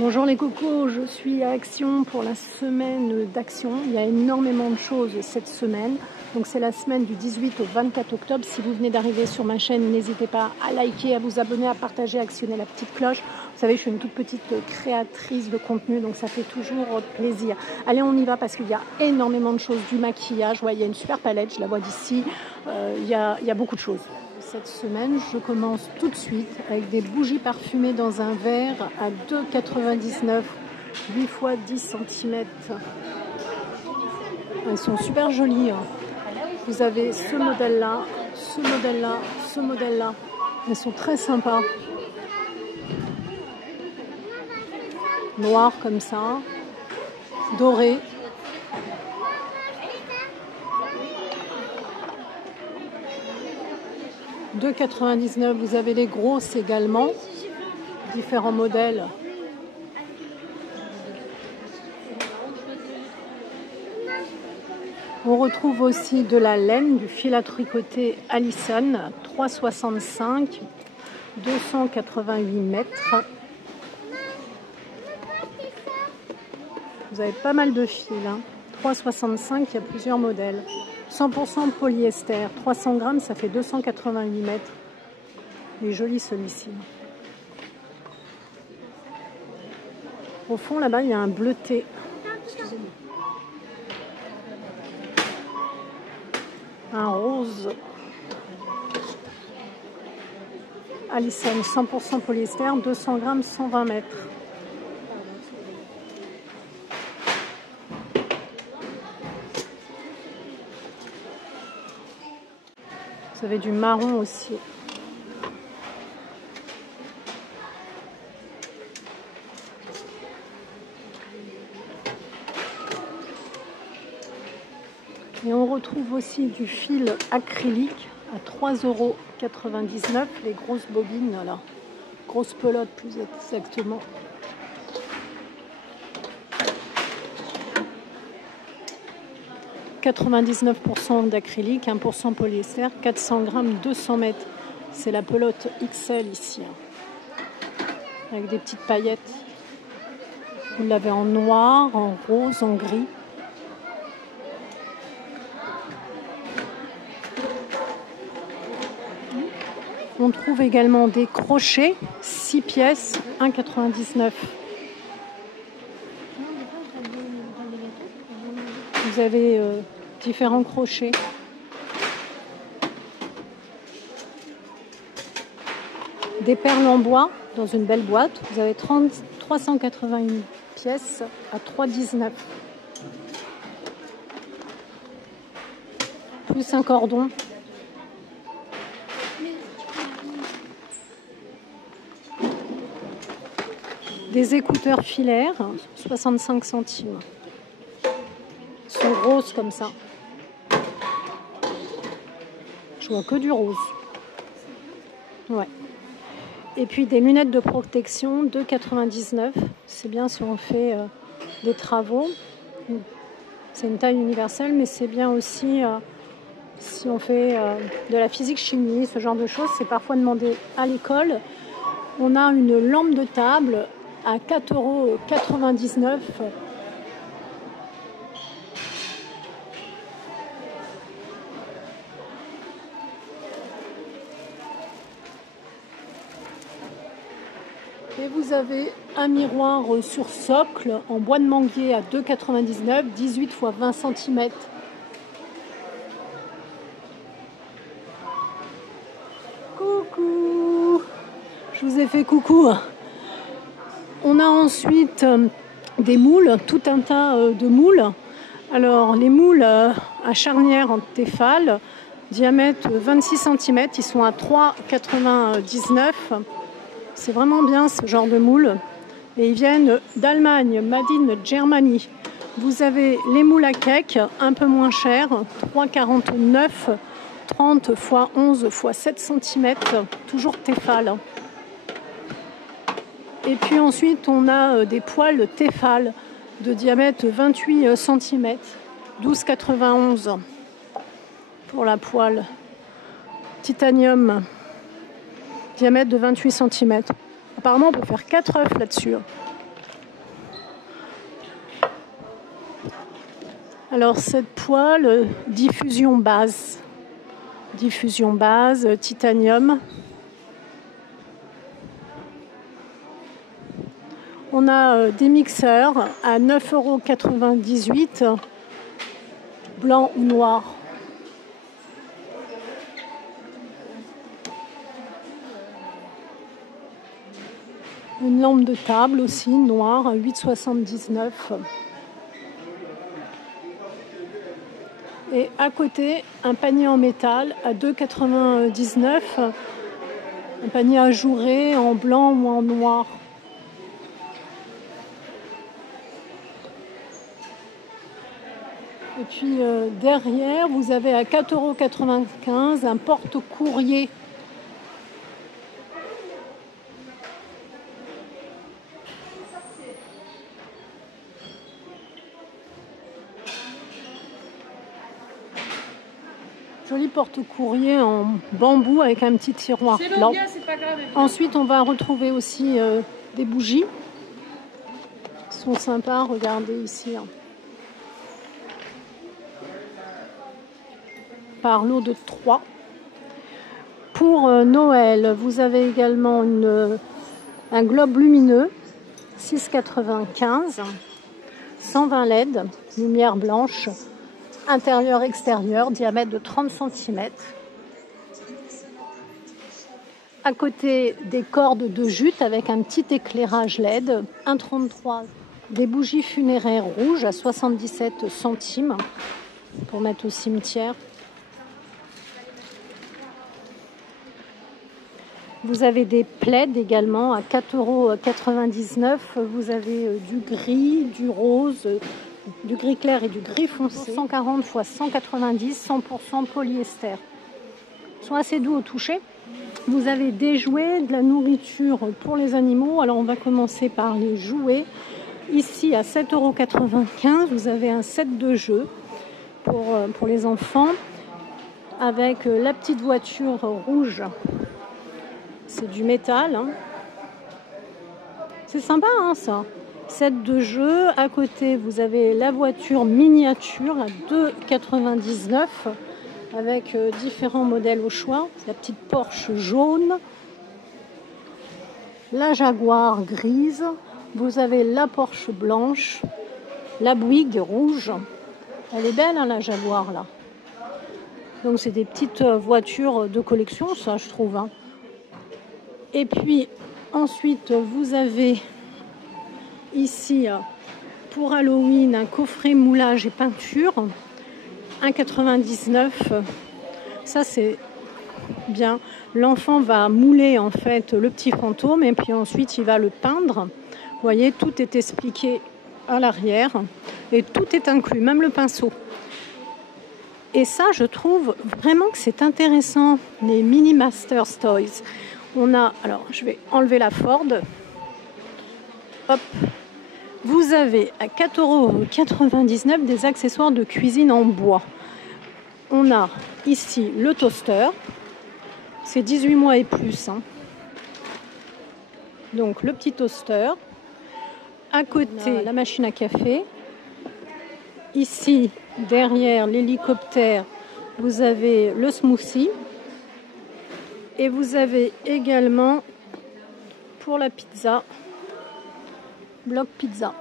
Bonjour les cocos, je suis à Action pour la semaine d'Action. Il y a énormément de choses cette semaine. Donc c'est la semaine du 18 au 24 octobre. Si vous venez d'arriver sur ma chaîne, n'hésitez pas à liker, à vous abonner, à partager, à actionner la petite cloche. Vous savez, je suis une toute petite créatrice de contenu, donc ça fait toujours plaisir. Allez, on y va parce qu'il y a énormément de choses, du maquillage. Ouais, il y a une super palette, je la vois d'ici. Il y a beaucoup de choses. Cette semaine, je commence tout de suite avec des bougies parfumées dans un verre à 2,99 €, 8 x 10 cm. Elles sont super jolies. Vous avez ce modèle-là, ce modèle-là, ce modèle-là. Elles sont très sympas. Noir comme ça, doré. « 2,99 €. Vous avez les grosses également, différents modèles. On retrouve aussi de la laine, du fil à tricoter Allison, 3,65 €, 288 mètres. Vous avez pas mal de fils, 3,65 €, il y a plusieurs modèles. 100% polyester, 300 grammes, ça fait 288 mètres. Il est joli celui-ci. Au fond, là-bas, il y a un bleuté. Un rose. Allison, 100% polyester, 200 grammes, 120 mètres. Vous avez du marron aussi. Et on retrouve aussi du fil acrylique à 3,99 €, les grosses bobines, là. Grosses pelotes plus exactement. « 99% d'acrylique, 1% polyester, 400 grammes, 200 mètres. C'est la pelote XL ici, avec des petites paillettes. Vous l'avez en noir, en rose, en gris. On trouve également des crochets, 6 pièces, 1,99 €. Vous avez différents crochets. Des perles en bois dans une belle boîte. Vous avez 381 pièces à 3,19 €. Plus un cordon. Des écouteurs filaires, 65 centimes. Ils sont roses comme ça. Je vois que du rose. Ouais. Et puis des lunettes de protection, 2,99 €. C'est bien si on fait des travaux. C'est une taille universelle, mais c'est bien aussi si on fait de la physique-chimie, ce genre de choses. C'est parfois demandé à l'école. On a une lampe de table à 4,99 €. Et vous avez un miroir sur socle en bois de manguier à 2,99 €, 18 x 20 cm. Coucou! Je vous ai fait coucou. On a ensuite des moules, tout un tas de moules. Alors les moules à charnière en Tefal, diamètre 26 cm, ils sont à 3,99 €. C'est vraiment bien ce genre de moules. Et ils viennent d'Allemagne, Made in Germany. Vous avez les moules à cake, un peu moins chers, 3,49 €, 30 x 11 x 7 cm, toujours Tefal. Et puis ensuite, on a des poêles Tefal de diamètre 28 cm, 12,91 € pour la poêle. Titanium, diamètre de 28 cm. Apparemment, on peut faire 4 œufs là-dessus. Alors cette poêle, diffusion base, titanium. On a des mixeurs à 9,98 €, blanc ou noir. Une lampe de table aussi, noire, à 8,79 €. Et à côté, un panier en métal à 2,99 €. Un panier ajouré en blanc ou en noir. Et puis derrière, vous avez à 4,95 € un porte-courrier. Joli porte-courrier en bambou avec un petit tiroir blanc. Ensuite, on va retrouver aussi des bougies. Ils sont sympas, regardez ici. Par lot de 3. Pour Noël, vous avez également un globe lumineux, 6,95 €, 120 LED, lumière blanche, intérieur-extérieur, diamètre de 30 cm. À côté, des cordes de jute avec un petit éclairage LED, 1,33 €. Des bougies funéraires rouges à 77 centimes pour mettre au cimetière. Vous avez des plaids également à 4,99 €. Vous avez du gris, du rose, du gris clair et du gris foncé. 140 x 190, 100% polyester. Ils sont assez doux au toucher. Vous avez des jouets, de la nourriture pour les animaux. Alors on va commencer par les jouets. Ici à 7,95 €, vous avez un set de jeux pour les enfants avec la petite voiture rouge. C'est du métal. Hein. C'est sympa hein, ça. Set de jeu. À côté, vous avez la voiture miniature à 2,99 € avec différents modèles au choix. La petite Porsche jaune. La Jaguar grise. Vous avez la Porsche blanche. La Bouygues rouge. Elle est belle hein, la Jaguar là. Donc c'est des petites voitures de collection ça je trouve. Hein. Et puis ensuite vous avez ici pour Halloween un coffret moulage et peinture 1,99 €. Ça c'est bien. L'enfant va mouler en fait le petit fantôme et puis ensuite il va le peindre. Vous voyez, tout est expliqué à l'arrière et tout est inclus, même le pinceau. Et ça, je trouve vraiment que c'est intéressant, les Mini Masters Toys. On a, alors je vais enlever la Ford. Hop. Vous avez à 4,99 € des accessoires de cuisine en bois. On a ici le toaster. C'est 18 mois et plus. Hein. Donc le petit toaster. À côté, la machine à café. Ici, derrière l'hélicoptère, vous avez le smoothie. Et vous avez également, pour la pizza, bloc pizza.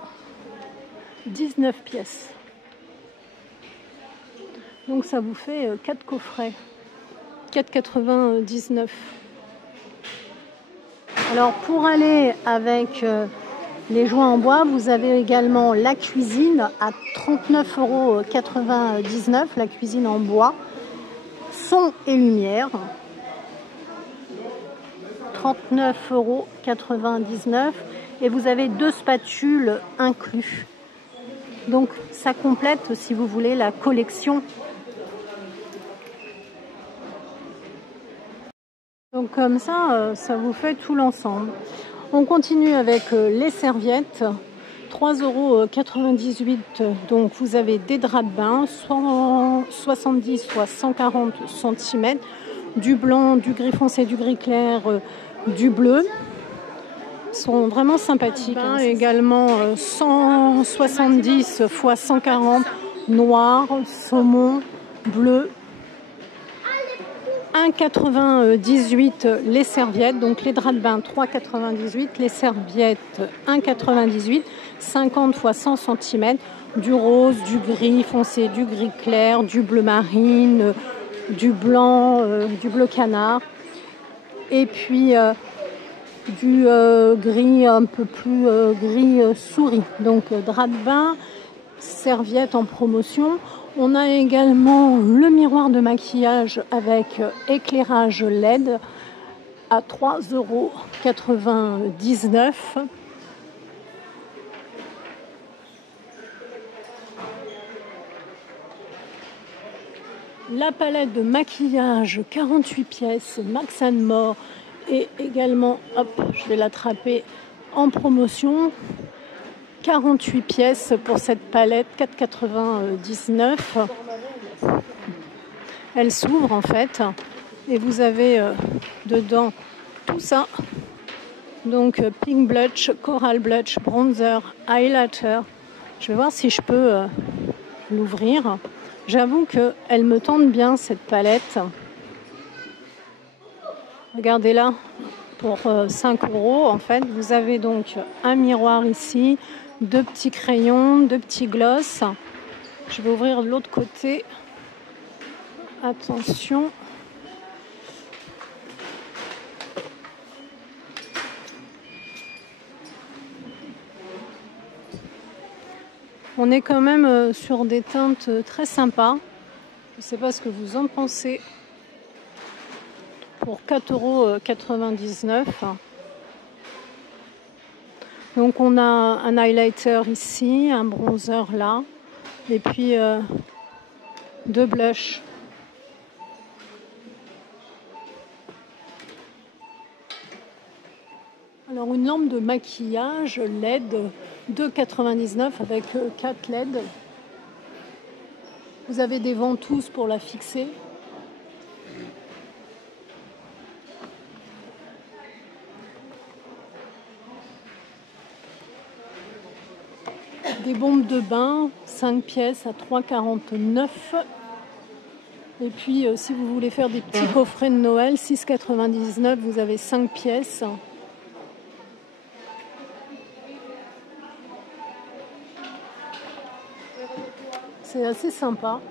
19 pièces. Donc ça vous fait 4 coffrets. 4,99 €. Alors pour aller avec les jouets en bois, vous avez également la cuisine à 39,99 €, la cuisine en bois, son et lumière, 39,99 €, et vous avez 2 spatules inclus. Donc ça complète, si vous voulez, la collection. Donc comme ça, ça vous fait tout l'ensemble. On continue avec les serviettes, 3,98 €. Donc vous avez des draps de bain, 70 x 140 cm, du blanc, du gris foncé, du gris clair, du bleu. Ils sont vraiment sympathiques. Hein. Également 170 x 140 noir, saumon, bleu. 1,98 les serviettes, donc les draps de bain 3,98, les serviettes 1,98, 50 x 100 cm, du rose, du gris foncé, du gris clair, du bleu marine, du blanc, du bleu canard, et puis du gris un peu plus gris souris. Donc drap de bain, serviettes en promotion. On a également le miroir de maquillage avec éclairage LED à 3,99 €. La palette de maquillage 48 pièces Max & More est également, hop, je vais l'attraper, en promotion. 48 pièces pour cette palette, 4,99 €. Elle s'ouvre en fait et vous avez dedans tout ça. Donc pink blush, coral blush, bronzer, highlighter. Je vais voir si je peux l'ouvrir. J'avoue qu'elle me tente bien cette palette. Regardez là, pour 5 € en fait. Vous avez donc un miroir ici, 2 petits crayons, 2 petits gloss. Je vais ouvrir de l'autre côté. Attention. On est quand même sur des teintes très sympas. Je ne sais pas ce que vous en pensez. Pour 4,99 €. Donc on a un highlighter ici, un bronzer là, et puis 2 blushs. Alors une lampe de maquillage LED 2,99 € avec 4 LED. Vous avez des ventouses pour la fixer. Des bombes de bain, 5 pièces à 3,49 €. Et puis, si vous voulez faire des petits coffrets de Noël, 6,99 €, vous avez 5 pièces. C'est assez sympa.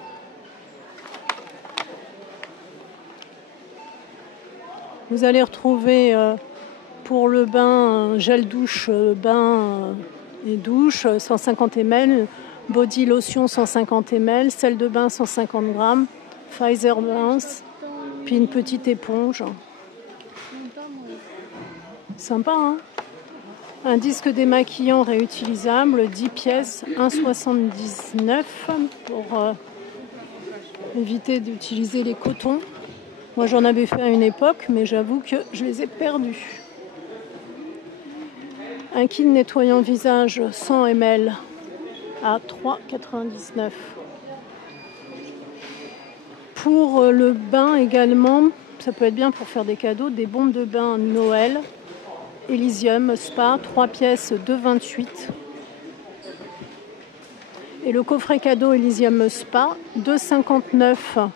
Vous allez retrouver pour le bain, gel douche, bain et douche, 150 ml, body lotion 150 ml, sel de bain 150 g, Pfizer mince, puis une petite éponge. Sympa, hein? Un disque démaquillant réutilisable, 10 pièces, 1,79 € pour éviter d'utiliser les cotons. Moi j'en avais fait à une époque, mais j'avoue que je les ai perdus. Un kit nettoyant visage 100 ml à 3,99 €. Pour le bain également, ça peut être bien pour faire des cadeaux, des bombes de bain Noël, Elysium Spa, 3 pièces, 2,28 €. Et le coffret cadeau Elysium Spa, 2,59 €.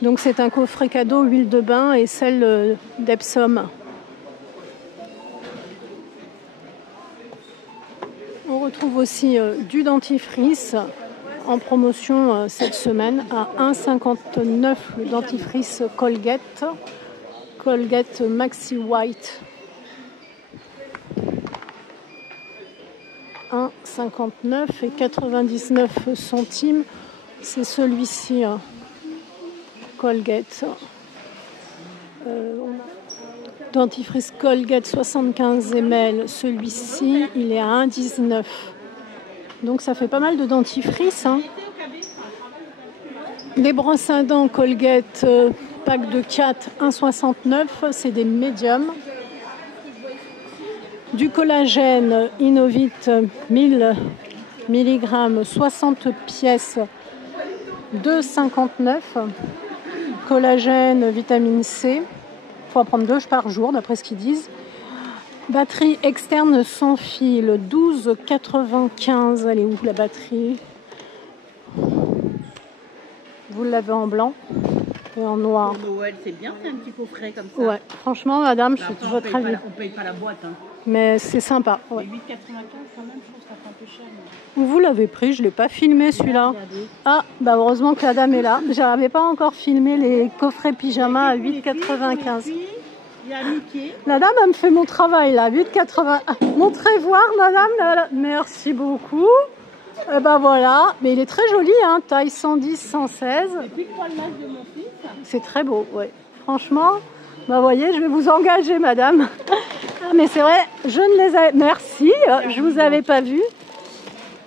Donc c'est un coffret cadeau huile de bain et sel d'Epsom. On retrouve aussi du dentifrice en promotion cette semaine à 1,59 € le dentifrice Colgate. Colgate Maxi White. 1,59 € et 99 centimes. C'est celui-ci, Colgate. Dentifrice Colgate 75 ml. Celui-ci, il est à 1,19 €. Donc ça fait pas mal de dentifrice, hein. Les brosses à dents Colgate, pack de 4, 1,69 €. C'est des médiums. Du collagène Innovit 1000 mg, 60 pièces, 2,59 €. Collagène, vitamine C. Il faut en prendre 2 par jour, d'après ce qu'ils disent. Batterie externe sans fil, 12,95 €. Elle est où la batterie ? Vous l'avez en blanc et en noir. Pour Noël, c'est bien, c'est un petit coffret comme ça. Ouais, franchement, madame, je suis Après, votre avis. on paye pas la boîte. Hein. Mais c'est sympa. Ouais. Mais 8,95 quand même, je trouve que ça fait un peu cher. Vous l'avez pris, je ne l'ai pas filmé celui-là. Ah, bah heureusement que la dame est là. Je n'avais pas encore filmé les coffrets pyjama à 8,95. Il y a Mickey. La dame, elle me fait mon travail là, 8,80. Montrez voir, madame. Merci beaucoup. Et ben voilà, mais il est très joli, hein, taille 110, 116. Et puis pour le masque de mon fils. C'est très beau, ouais. Franchement, bah voyez, je vais vous engager, madame. Ah, mais c'est vrai, je ne les avais... Merci, je vous avais pas vu.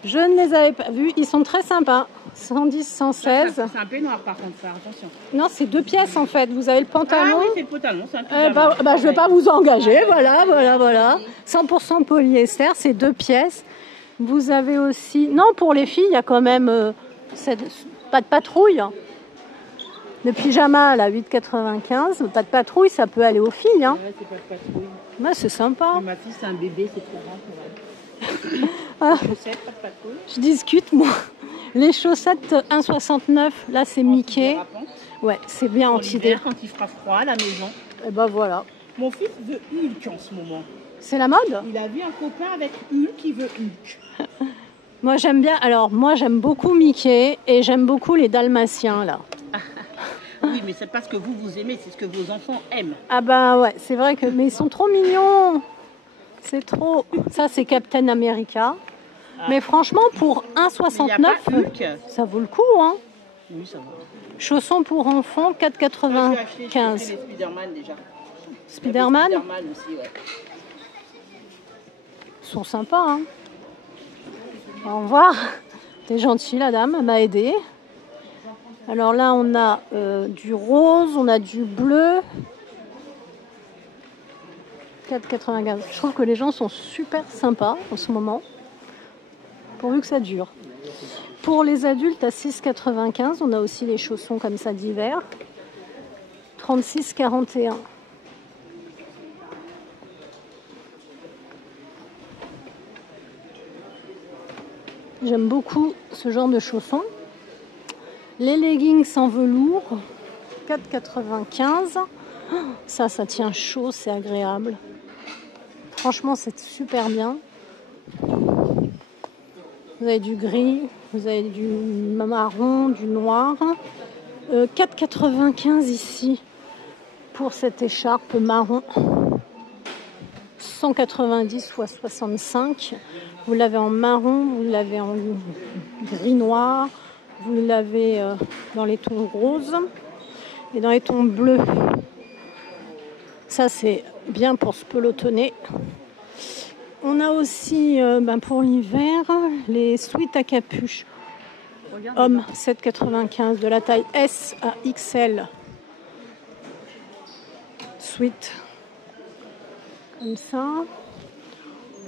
Je ne les avais pas vus. Ils sont très sympas. 110, 116. C'est un peignoir par contre, ça, attention. Non, c'est 2 pièces en fait. Vous avez le pantalon. Ah oui, c'est le pantalon, c'est un pyjama. Je ne vais pas vous engager. Voilà. 100% polyester, c'est 2 pièces. Vous avez aussi... Non, pour les filles, il y a quand même pas de patrouille. Le pyjama, là, 8,95. Pas de patrouille, ça peut aller aux filles. Hein. Ouais, c'est pas de patrouille. Ouais, c'est sympa. Ma fille, c'est un bébé, c'est trop grand pour elle. Ah, Chaussettes, pas de patrouille. je discute, moi. Les chaussettes 1,69. Là, c'est Mickey. Ouais, c'est bien anti-dé. Quand il fera froid à la maison. Et ben voilà. Mon fils veut Hulk en ce moment. C'est la mode? Il a vu un copain avec Hulk qui veut Hulk. Moi j'aime bien, alors moi j'aime beaucoup Mickey et j'aime beaucoup les Dalmatiens là. Oui, mais c'est pas ce que vous aimez, c'est ce que vos enfants aiment. Ah bah ouais, c'est vrai que, mais ils sont trop mignons. C'est trop, ça c'est Captain America. Mais franchement pour 1,69, ça vaut le coup hein. Oui, ça va. Chaussons pour enfants, 4,95. J'ai acheté les Spider-Man déjà. Spider-Man aussi, ouais. Ils sont sympas hein. Au revoir. T'es gentille la dame, elle m'a aidé. Alors là on a du rose, on a du bleu. 4,95. Je trouve que les gens sont super sympas en ce moment. Pourvu que ça dure. Pour les adultes à 6,95, on a aussi les chaussons comme ça d'hiver. 36,41. J'aime beaucoup ce genre de chaussons. Les leggings en velours, 4,95. Ça tient chaud, c'est agréable. Franchement, c'est super bien. Vous avez du gris, vous avez du marron, du noir. 4,95 ici pour cette écharpe marron. 190 fois 65. Vous l'avez en marron, vous l'avez en gris noir, vous l'avez dans les tons roses et dans les tons bleus. Ça c'est bien pour se pelotonner. On a aussi pour l'hiver les sweats à capuche. Homme 7,95 de la taille S à XL. Sweat comme ça.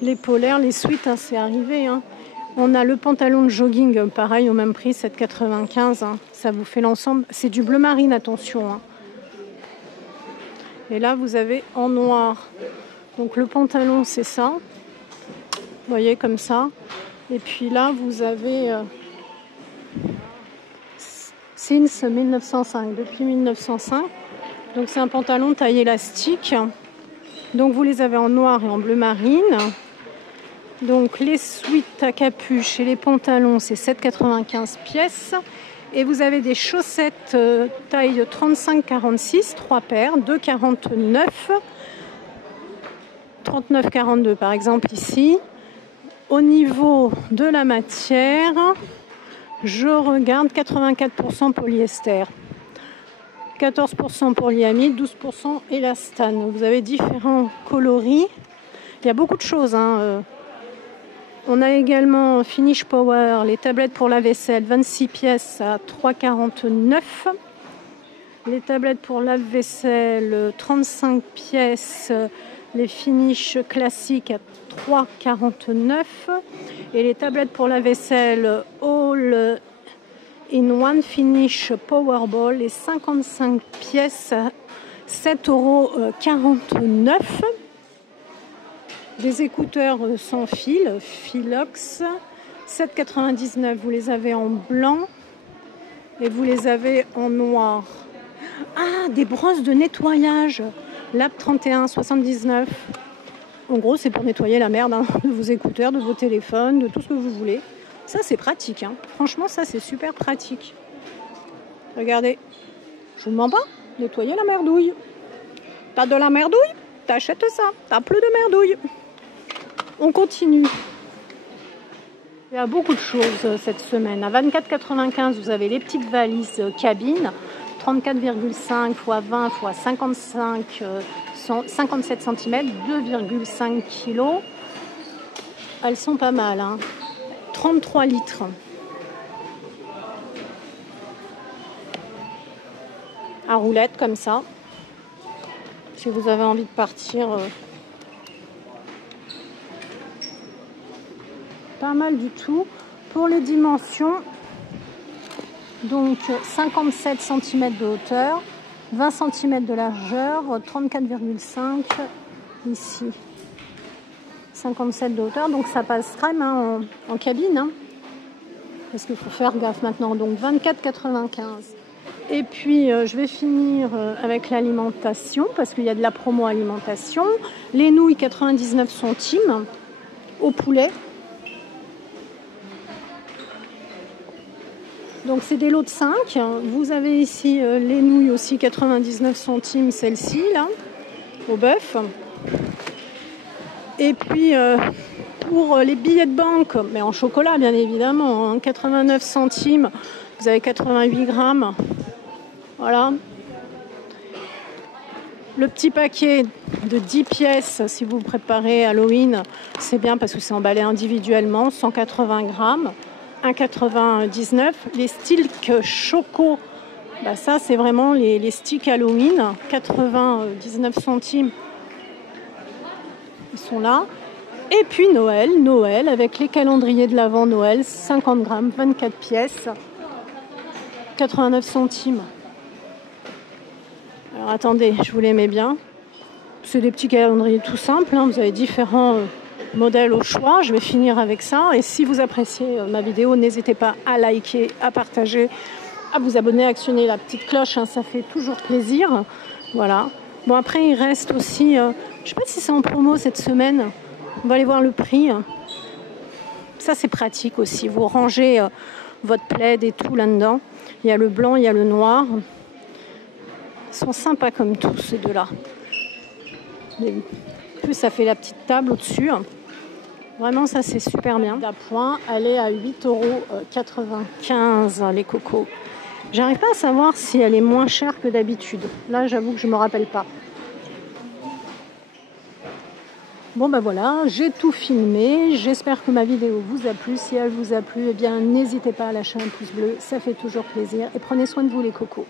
Les polaires, les sweats, hein, c'est arrivé. Hein. On a le pantalon de jogging, pareil au même prix, 7,95. Hein. Ça vous fait l'ensemble. C'est du bleu marine, attention. Hein. Et là, vous avez en noir. Donc le pantalon, c'est ça. Vous voyez, comme ça. Et puis là, vous avez Since 1905, depuis 1905. Donc c'est un pantalon taille élastique. Donc vous les avez en noir et en bleu marine. Donc les sweats à capuche et les pantalons, c'est 7,95 pièces. Et vous avez des chaussettes taille 35-46, 3 paires, 2,49. 39,42 par exemple ici. Au niveau de la matière, je regarde 84% polyester. 14% polyamide, 12% élastane. Vous avez différents coloris. Il y a beaucoup de choses. Hein. On a également Finish Power, les tablettes pour la vaisselle, 26 pièces à 3,49. Les tablettes pour lave-vaisselle, 35 pièces, les Finish classiques à 3,49. Et les tablettes pour la vaisselle All in One Finish Powerball, les 55 pièces, 7,49 €. Des écouteurs sans fil, Philox, 7,99 €. Vous les avez en blanc Et vous les avez en noir. Ah, des brosses de nettoyage. Lab 31, 79. En gros, c'est pour nettoyer la merde de vos écouteurs, de vos téléphones, de tout ce que vous voulez. Ça, c'est pratique. Franchement, ça, c'est super pratique. Regardez. Je vous mens pas. Nettoyer la merdouille. T'as de la merdouille? T'achètes ça. T'as plus de merdouille. On continue. Il y a beaucoup de choses cette semaine. À 24,95, vous avez les petites valises cabine. 34,5 x 20 x 55, 57 cm, 2,5 kg. Elles sont pas mal. 33 litres. À roulette comme ça. Si vous avez envie de partir. Pas mal du tout. Pour les dimensions, donc 57 cm de hauteur, 20 cm de largeur, 34,5 ici. 57 de hauteur, donc ça passe crème en cabine. Parce qu'il faut faire gaffe maintenant. Donc 24,95. Et puis je vais finir avec l'alimentation, parce qu'il y a de la promo alimentation. Les nouilles 99 centimes au poulet. Donc c'est des lots de 5. Vous avez ici les nouilles aussi 99 centimes, celle-ci là, au bœuf. Et puis pour les billets de banque, mais en chocolat bien évidemment, 89 centimes, vous avez 88 grammes. Voilà. Le petit paquet de 10 pièces, si vous préparez Halloween, c'est bien parce que c'est emballé individuellement, 180 grammes. 1,99. Les sticks choco, ça c'est vraiment les sticks Halloween, 99 centimes. Ils sont là. Et puis Noël avec les calendriers de l'Avent Noël, 50 grammes, 24 pièces, 89 centimes. Alors attendez, je vous les mets bien. C'est des petits calendriers tout simples, vous avez différents modèle au choix. Je vais finir avec ça. Et si vous appréciez ma vidéo, n'hésitez pas à liker, à partager, à vous abonner, à actionner la petite cloche. Ça fait toujours plaisir. Voilà. Bon, après, il reste aussi... je ne sais pas si c'est en promo cette semaine. On va aller voir le prix. Ça, c'est pratique aussi. Vous rangez votre plaid et tout là-dedans. Il y a le blanc, il y a le noir. Ils sont sympas comme tous, ces deux-là. En plus, ça fait la petite table au-dessus. Vraiment, ça, c'est super bien. D'appoint, elle est à 8,95 € les cocos. J'arrive pas à savoir si elle est moins chère que d'habitude. Là, j'avoue que je me rappelle pas. Bon, voilà, j'ai tout filmé. J'espère que ma vidéo vous a plu. Si elle vous a plu, eh bien, n'hésitez pas à lâcher un pouce bleu. Ça fait toujours plaisir. Et prenez soin de vous, les cocos.